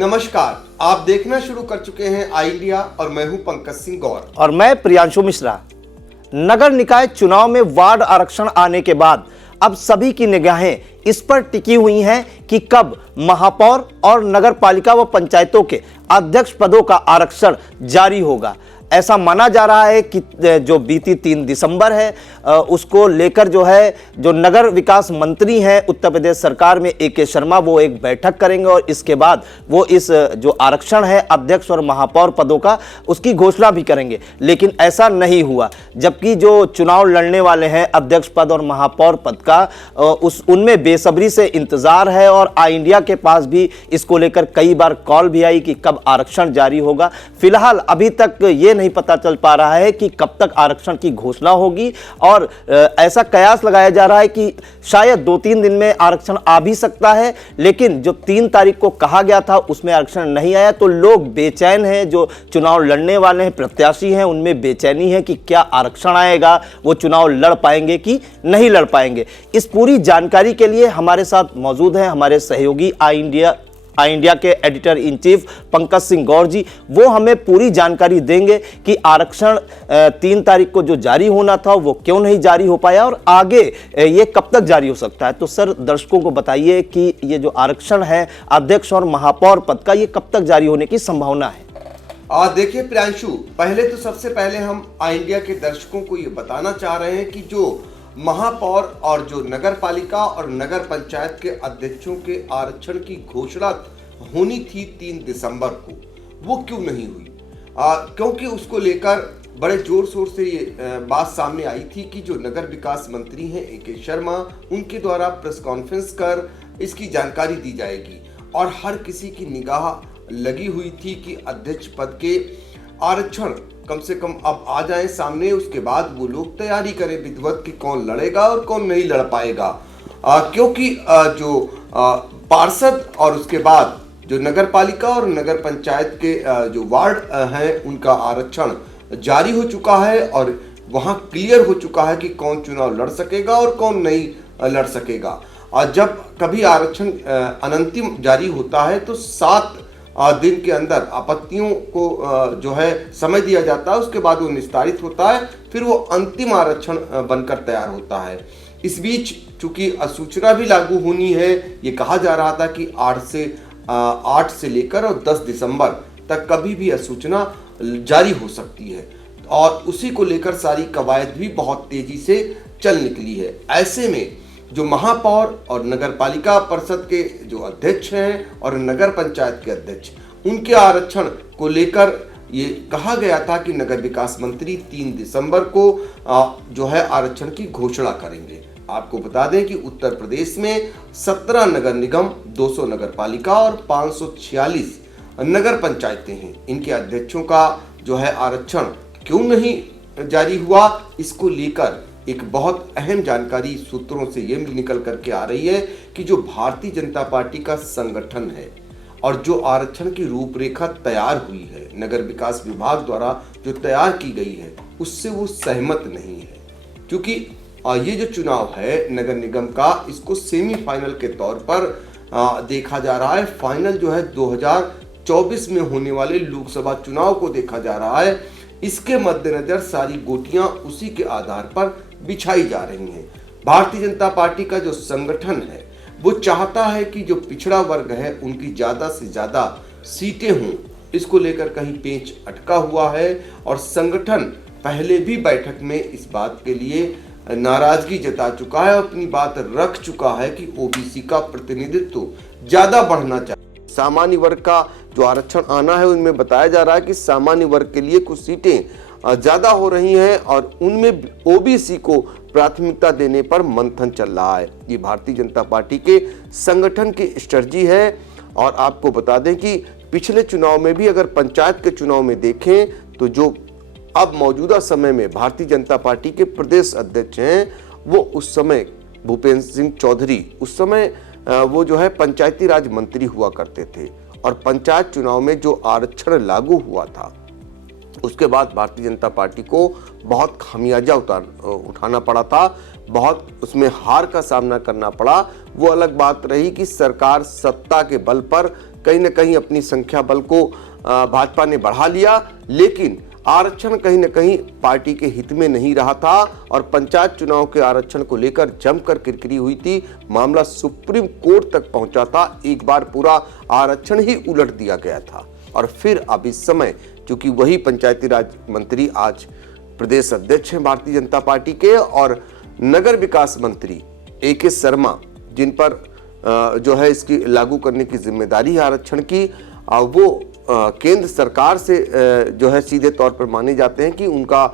नमस्कार, आप देखना शुरू कर चुके हैं आई इंडिया और मैं हूं पंकज सिंह गौर और मैं प्रियांशु मिश्रा। नगर निकाय चुनाव में वार्ड आरक्षण आने के बाद अब सभी की निगाहें इस पर टिकी हुई हैं कि कब महापौर और नगर पालिका व पंचायतों के अध्यक्ष पदों का आरक्षण जारी होगा। ऐसा माना जा रहा है कि जो बीती 3 दिसंबर है उसको लेकर जो नगर विकास मंत्री हैं उत्तर प्रदेश सरकार में AK शर्मा, वो एक बैठक करेंगे और इसके बाद वो इस जो आरक्षण है अध्यक्ष और महापौर पदों का उसकी घोषणा भी करेंगे। लेकिन ऐसा नहीं हुआ, जबकि जो चुनाव लड़ने वाले हैं अध्यक्ष पद और महापौर पद का उनमें बेसब्री से इंतजार है और आई इंडिया के पास भी इसको लेकर कई बार कॉल भी आई कि कब आरक्षण जारी होगा। फिलहाल अभी तक ये नहीं पता चल पा रहा है कि कब तक आरक्षण की घोषणा होगी और ऐसा कयास लगाया जा रहा है कि शायद 2-3 दिन में आरक्षण आ भी सकता है। लेकिन जो 3 तारीख को कहा गया था उसमें आरक्षण नहीं आया, तो लोग बेचैन हैं। जो चुनाव लड़ने वाले हैं, प्रत्याशी हैं, उनमें बेचैनी है कि क्या आरक्षण आएगा, वो चुनाव लड़ पाएंगे कि नहीं लड़ पाएंगे। इस पूरी जानकारी के लिए हमारे साथ मौजूद हैं हमारे सहयोगी आई इंडिया के editor in chief Pankaj Singh Gaur ji. वो हमें पूरी जानकारी देंगे कि आरक्षण 3 तारीख को जो जारी होना था वो क्यों नहीं जारी हो पाया और आगे ये कब तक जारी हो सकता है। तो सर, दर्शकों को बताइए कि ये जो आरक्षण है अध्यक्ष और महापौर पद का, ये कब तक जारी होने की संभावना है। देखिए प्रियांशु, पहले तो सबसे पहले हम आई इंडिया के दर्शकों को ये बताना चाह रहे हैं कि जो महापौर और जो नगर पालिका और नगर पंचायत के अध्यक्षों के आरक्षण की घोषणा होनी थी 3 दिसंबर को, वो क्यों नहीं हुई। क्योंकि उसको लेकर बड़े जोर शोर से ये बात सामने आई थी कि जो नगर विकास मंत्री हैं AK शर्मा, उनके द्वारा प्रेस कॉन्फ्रेंस कर इसकी जानकारी दी जाएगी और हर किसी की निगाह लगी हुई थी कि अध्यक्ष पद के आरक्षण कम से कम अब आ जाए सामने। उसके बाद वो लोग तैयारी करें विधिवत कि कौन लड़ेगा और कौन नहीं लड़ पाएगा। क्योंकि जो पार्षद और उसके बाद जो नगर पालिका और नगर पंचायत के जो वार्ड हैं उनका आरक्षण जारी हो चुका है और वहाँ क्लियर हो चुका है कि कौन चुनाव लड़ सकेगा और कौन नहीं लड़ सकेगा। और जब कभी आरक्षण अनंतिम जारी होता है तो 7 दिन के अंदर आपत्तियों को जो है समय दिया जाता है, उसके बाद वो निस्तारित होता है, फिर वो अंतिम आरक्षण बनकर तैयार होता है। इस बीच चूंकि अधिसूचना भी लागू होनी है, ये कहा जा रहा था कि 8 से लेकर और 10 दिसंबर तक कभी भी अधिसूचना जारी हो सकती है और उसी को लेकर सारी कवायद भी बहुत तेजी से चल निकली है। ऐसे में जो महापौर और नगर पालिका परिषद के जो अध्यक्ष हैं और नगर पंचायत के अध्यक्ष, उनके आरक्षण को लेकर ये कहा गया था कि नगर विकास मंत्री 3 दिसंबर को जो है आरक्षण की घोषणा करेंगे। आपको बता दें कि उत्तर प्रदेश में 17 नगर निगम, 200 नगर पालिका और 546 नगर पंचायतें हैं। इनके अध्यक्षों का जो है आरक्षण क्यों नहीं जारी हुआ, इसको लेकर एक बहुत अहम जानकारी सूत्रों से ये निकल करके आ रही है कि जो भारतीय जनता पार्टी का संगठन है और जो आरक्षण की रूपरेखा तैयार हुई है नगर विकास विभाग द्वारा जो तैयार की गई है, उससे वो सहमत नहीं है। क्योंकि ये जो चुनाव है नगर निगम का, इसको सेमीफाइनल के तौर पर देखा जा रहा है। फाइनल जो है 2024 में होने वाले लोकसभा चुनाव को देखा जा रहा है। इसके मद्देनजर सारी गोटियां उसी के आधार पर बिछाई जा रही हैं। भारतीय जनता पार्टी का जो संगठन है वो चाहता है कि जो पिछड़ा वर्ग है उनकी ज्यादा से ज्यादा सीटें हों। इसको लेकर कहीं पेच अटका हुआ है और संगठन पहले भी बैठक में इस बात के लिए नाराजगी जता चुका है, अपनी बात रख चुका है कि OBC का प्रतिनिधित्व ज्यादा बढ़ना चाहिए। सामान्य वर्ग का जो आरक्षण आना है उनमें बताया जा रहा है कि सामान्य वर्ग के लिए कुछ सीटें ज्यादा हो रही हैं और उनमें OBC को प्राथमिकता देने पर मंथन चल रहा है। ये भारतीय जनता पार्टी के संगठन की स्ट्रेटजी है। और आपको बता दें कि पिछले चुनाव में भी अगर पंचायत के चुनाव में देखें तो जो अब मौजूदा समय में भारतीय जनता पार्टी के प्रदेश अध्यक्ष हैं, वो उस समय भूपेंद्र सिंह चौधरी, उस समय वो जो है पंचायती राज मंत्री हुआ करते थे और पंचायत चुनाव में जो आरक्षण लागू हुआ था उसके बाद भारतीय जनता पार्टी को बहुत खामियाजा उठाना पड़ा था, बहुत उसमें हार का सामना करना पड़ा। वो अलग बात रही कि सरकार सत्ता के बल पर कहीं ना कहीं अपनी संख्या बल को भाजपा ने बढ़ा लिया, लेकिन आरक्षण कहीं न कहीं पार्टी के हित में नहीं रहा था और पंचायत चुनाव के आरक्षण को लेकर जमकर किरकिरी हुई थी। मामला सुप्रीम कोर्ट तक पहुंचा था, एक बार पूरा आरक्षण ही उलट दिया गया था। और फिर अब इस समय चूंकि वही पंचायती राज मंत्री आज प्रदेश अध्यक्ष हैं भारतीय जनता पार्टी के और नगर विकास मंत्री AK शर्मा, जिन पर जो है इसकी लागू करने की जिम्मेदारी है आरक्षण की, वो केंद्र सरकार से जो है सीधे तौर पर माने जाते हैं कि उनका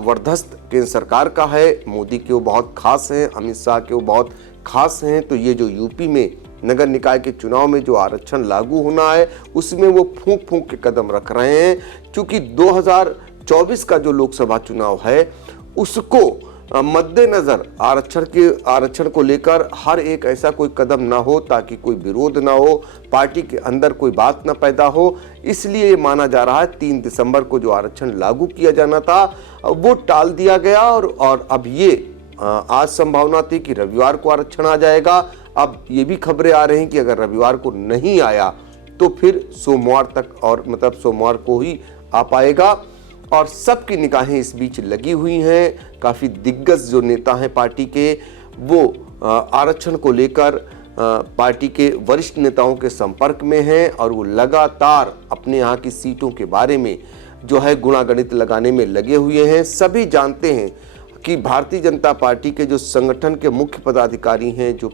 वर्धस्त केंद्र सरकार का है। मोदी के वो बहुत खास हैं, अमित शाह के वो बहुत खास हैं। तो ये जो यूपी में नगर निकाय के चुनाव में जो आरक्षण लागू होना है उसमें वो फूंक फूंक के कदम रख रहे हैं, क्योंकि 2024 का जो लोकसभा चुनाव है उसको मद्देनजर आरक्षण को लेकर हर एक ऐसा कोई कदम ना हो ताकि कोई विरोध ना हो, पार्टी के अंदर कोई बात ना पैदा हो। इसलिए ये माना जा रहा है 3 दिसंबर को जो आरक्षण लागू किया जाना था वो टाल दिया गया और अब ये आज संभावना थी कि रविवार को आरक्षण आ जाएगा। अब ये भी खबरें आ रही हैं कि अगर रविवार को नहीं आया तो फिर सोमवार तक, और मतलब सोमवार को ही आ पाएगा। और सबकी निगाहें इस बीच लगी हुई हैं। काफ़ी दिग्गज जो नेता हैं पार्टी के, वो आरक्षण को लेकर पार्टी के वरिष्ठ नेताओं के संपर्क में हैं और वो लगातार अपने यहाँ की सीटों के बारे में जो है गुणागणित लगाने में लगे हुए हैं। सभी जानते हैं कि भारतीय जनता पार्टी के जो संगठन के मुख्य पदाधिकारी हैं, जो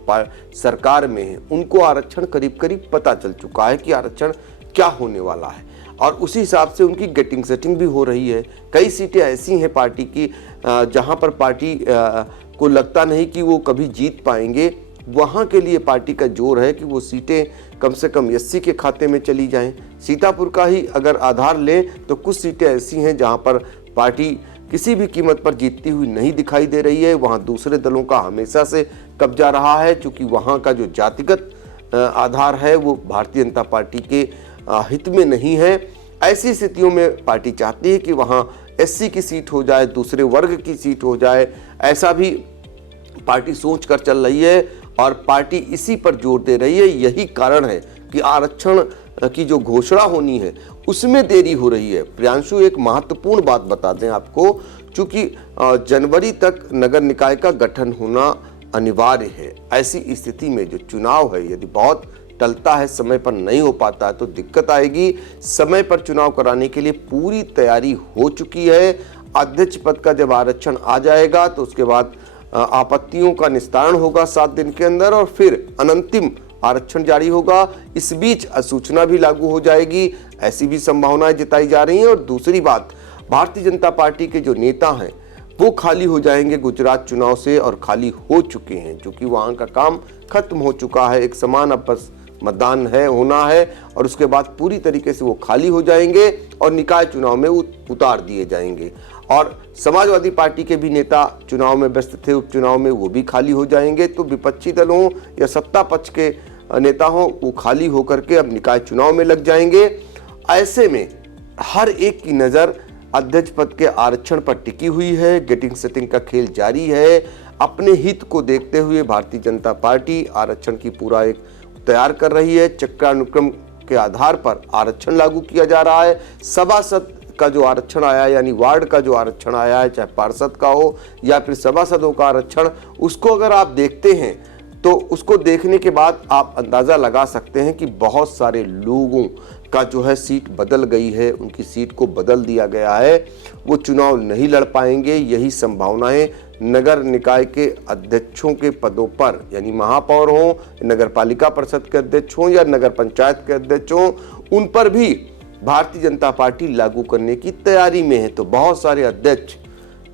सरकार में हैं, उनको आरक्षण करीब करीब पता चल चुका है कि आरक्षण क्या होने वाला है और उसी हिसाब से उनकी गेटिंग सेटिंग भी हो रही है। कई सीटें ऐसी हैं पार्टी की जहां पर पार्टी को लगता नहीं कि वो कभी जीत पाएंगे, वहां के लिए पार्टी का जोर है कि वो सीटें कम से कम एससी के खाते में चली जाएं। सीतापुर का ही अगर आधार लें तो कुछ सीटें ऐसी हैं जहां पर पार्टी किसी भी कीमत पर जीतती हुई नहीं दिखाई दे रही है। वहां दूसरे दलों का हमेशा से कब्जा रहा है, क्योंकि वहां का जो जातिगत आधार है वो भारतीय जनता पार्टी के हित में नहीं है। ऐसी स्थितियों में पार्टी चाहती है कि वहां एससी की सीट हो जाए, दूसरे वर्ग की सीट हो जाए। ऐसा भी पार्टी सोच कर चल रही है और पार्टी इसी पर जोर दे रही है। यही कारण है कि आरक्षण की जो घोषणा होनी है उसमें देरी हो रही है। प्रियांशु, एक महत्वपूर्ण बात बता दें आपको, क्योंकि जनवरी तक नगर निकाय का गठन होना अनिवार्य है। ऐसी स्थिति में जो चुनाव है यदि बहुत टलता है, समय पर नहीं हो पाता है तो दिक्कत आएगी। समय पर चुनाव कराने के लिए पूरी तैयारी हो चुकी है। अध्यक्ष पद का जब आरक्षण आ जाएगा तो उसके बाद आपत्तियों का निस्तारण होगा 7 दिन के अंदर और फिर अनंतिम आरक्षण जारी होगा। इस बीच अधिसूचना भी लागू हो जाएगी, ऐसी भी संभावनाएं जताई जा रही हैं। और दूसरी बात, भारतीय जनता पार्टी के जो नेता हैं वो खाली हो जाएंगे गुजरात चुनाव से और खाली हो चुके हैं, क्योंकि वहां का काम खत्म हो चुका है। एक समान अब बस मतदान होना है और उसके बाद पूरी तरीके से वो खाली हो जाएंगे और निकाय चुनाव में उतार दिए जाएंगे। और समाजवादी पार्टी के भी नेता चुनाव में व्यस्त थे, उपचुनाव में, वो भी खाली हो जाएंगे। तो विपक्षी दल हों या सत्ता पक्ष के नेता हों, वो खाली होकर के अब निकाय चुनाव में लग जाएंगे। ऐसे में हर एक की नज़र अध्यक्ष पद के आरक्षण पर टिकी हुई है। गेटिंग सेटिंग का खेल जारी है। अपने हित को देखते हुए भारतीय जनता पार्टी आरक्षण की पूरा एक तैयार कर रही है। चक्रानुक्रम के आधार पर आरक्षण लागू किया जा रहा है। सभासद का जो आरक्षण आया, यानी वार्ड का जो आरक्षण आया है, चाहे पार्षद का हो या फिर सभासदों का आरक्षण, उसको अगर आप देखते हैं तो उसको देखने के बाद आप अंदाज़ा लगा सकते हैं कि बहुत सारे लोगों का जो है सीट बदल गई है, उनकी सीट को बदल दिया गया है। वो चुनाव नहीं लड़ पाएंगे। यही संभावनाएं नगर निकाय के अध्यक्षों के पदों पर, यानी महापौर हों, नगर पालिका परिषद के अध्यक्ष हों या नगर पंचायत के अध्यक्ष हों, उन पर भी भारतीय जनता पार्टी लागू करने की तैयारी में है। तो बहुत सारे अध्यक्ष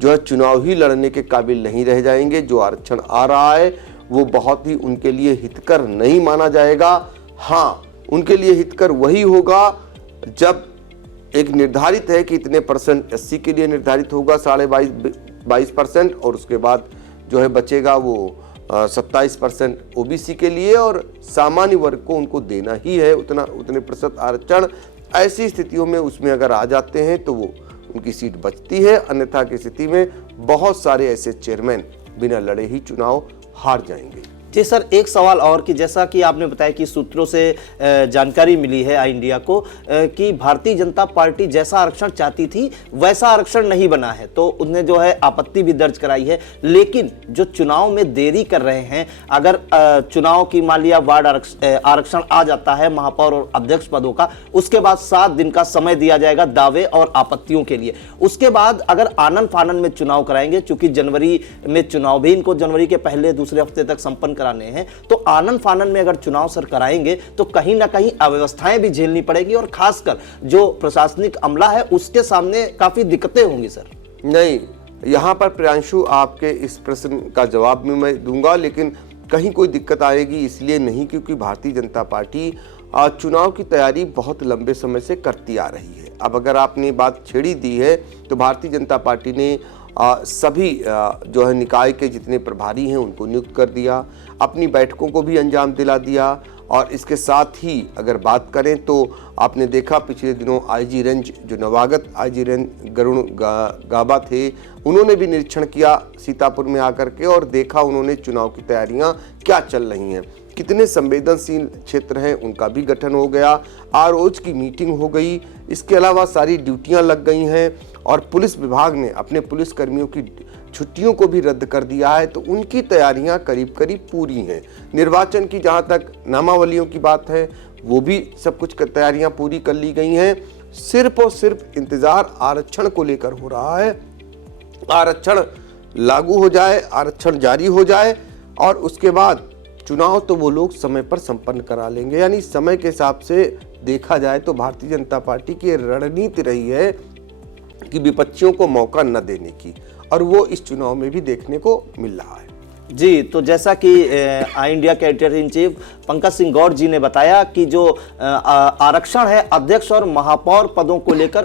जो है चुनाव ही लड़ने के काबिल नहीं रह जाएंगे। जो आरक्षण आ रहा है वो बहुत ही उनके लिए हितकर नहीं माना जाएगा। हाँ, उनके लिए हितकर वही होगा जब एक निर्धारित है कि इतने % एससी के लिए निर्धारित होगा 22.5% और उसके बाद जो है बचेगा वो 27% ओबीसी के लिए और सामान्य वर्ग को उनको देना ही है उतने % आरक्षण। ऐसी स्थितियों में उसमें अगर आ जाते हैं तो वो उनकी सीट बचती है, अन्यथा की स्थिति में बहुत सारे ऐसे चेयरमैन बिना लड़े ही चुनाव हार जाएंगे। जी सर, एक सवाल और कि जैसा कि आपने बताया कि सूत्रों से जानकारी मिली है आई इंडिया को कि भारतीय जनता पार्टी जैसा आरक्षण चाहती थी वैसा आरक्षण नहीं बना है, तो उसने जो है आपत्ति भी दर्ज कराई है। लेकिन जो चुनाव में देरी कर रहे हैं, अगर चुनाव की मान लिया वार्ड आरक्षण आ जाता है महापौर और अध्यक्ष पदों का, उसके बाद 7 दिन का समय दिया जाएगा दावे और आपत्तियों के लिए। उसके बाद अगर आनन फानन में चुनाव कराएंगे, चूंकि जनवरी में चुनाव भी इनको जनवरी के पहले दूसरे हफ्ते तक संपन्न कराने हैं, तो आनन फानन में अगर चुनाव सर कराएंगे तो कहीं ना कहीं अव्यवस्थाएं भी झेलनी पड़ेगी और खासकर जो प्रशासनिक अमला है उसके सामने काफी दिक्कतें होंगी सर। नहीं, यहाँ पर प्रियांशु आपके इस प्रश्न का जवाब भी मैं दूंगा, लेकिन कहीं कोई दिक्कत आएगी इसलिए नहीं क्योंकि भारतीय जनता पार्टी चुनाव की तैयारी बहुत लंबे समय से करती आ रही है। अब अगर आपने बात छेड़ी दी है तो भारतीय जनता पार्टी ने सभी जो है निकाय के जितने प्रभारी हैं उनको नियुक्त कर दिया, अपनी बैठकों को भी अंजाम दिला दिया। और इसके साथ ही अगर बात करें तो आपने देखा पिछले दिनों आईजी रेंज जो नवागत आईजी रेंज गरुण गाबा थे, उन्होंने भी निरीक्षण किया सीतापुर में आकर के और देखा उन्होंने चुनाव की तैयारियां क्या चल रही हैं, कितने संवेदनशील क्षेत्र हैं उनका भी गठन हो गया, आरओज की मीटिंग हो गई, इसके अलावा सारी ड्यूटियां लग गई हैं और पुलिस विभाग ने अपने पुलिस कर्मियों की छुट्टियों को भी रद्द कर दिया है। तो उनकी तैयारियां करीब करीब पूरी हैं। निर्वाचन की जहां तक नामावलियों की बात है वो भी सब कुछ तैयारियां पूरी कर ली गई हैं। सिर्फ और सिर्फ इंतजार आरक्षण को लेकर हो रहा है। आरक्षण लागू हो जाए, आरक्षण जारी हो जाए और उसके बाद चुनाव तो वो लोग समय पर संपन्न करा लेंगे। यानी समय के हिसाब से देखा जाए तो भारतीय जनता पार्टी की रणनीति रही है कि विपक्षियों को मौका न देने की, और वो इस चुनाव में भी देखने को मिल रहा है। जी, तो जैसा कि आई इंडिया के editor in chief Pankaj Singh Gaur ji ने बताया कि जो आरक्षण है अध्यक्ष और महापौर पदों को लेकर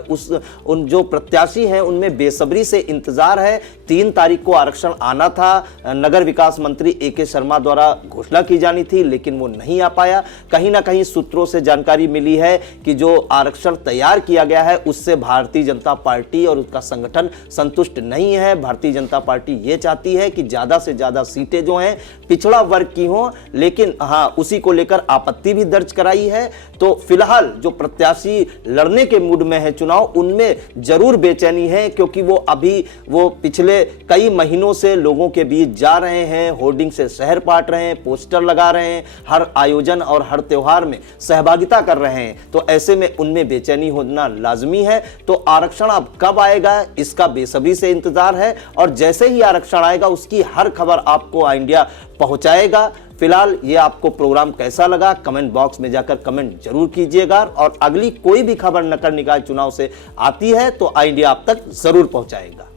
उन जो प्रत्याशी हैं उनमें बेसब्री से इंतजार है। 3 तारीख को आरक्षण आना था, नगर विकास मंत्री AK शर्मा द्वारा घोषणा की जानी थी, लेकिन वो नहीं आ पाया। कहीं ना कहीं सूत्रों से जानकारी मिली है कि जो आरक्षण तैयार किया गया है उससे भारतीय जनता पार्टी और उसका संगठन संतुष्ट नहीं है। भारतीय जनता पार्टी ये चाहती है कि ज्यादा से ज्यादा सीटें जो हैं पिछड़ा वर्ग की हों, लेकिन हाँ उसी को लेकर आपत्ति भी दर्ज कराई है। तो फिलहाल जो प्रत्याशी लड़ने के मूड में है चुनाव, उनमें जरूर बेचैनी है क्योंकि वो पिछले कई महीनों से लोगों के बीच जा रहे हैं, होर्डिंग से शहर बांट रहे हैं, पोस्टर लगा रहे हैं, हर आयोजन और हर त्योहार में सहभागिता कर रहे हैं। तो ऐसे में उनमें बेचैनी होना लाजमी है। तो आरक्षण अब कब आएगा इसका बेसब्री से इंतजार है और जैसे ही आरक्षण आएगा उसकी हर खबर आपको आई इंडिया पहुंचाएगा। फिलहाल ये आपको प्रोग्राम कैसा लगा कमेंट बॉक्स में जाकर कमेंट जरूर कीजिएगा और अगली कोई भी खबर नगर निकाय चुनाव से आती है तो आई इंडिया आप तक जरूर पहुंचाएगा।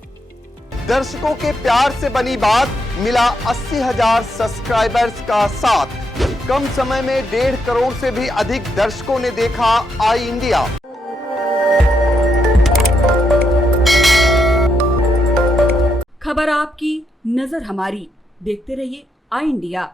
दर्शकों के प्यार से बनी बात, मिला 80,000 सब्सक्राइबर्स का साथ। कम समय में 1.5 करोड़ से भी अधिक दर्शकों ने देखा आई इंडिया। खबर आपकी, नजर हमारी। देखते रहिए आई इंडिया।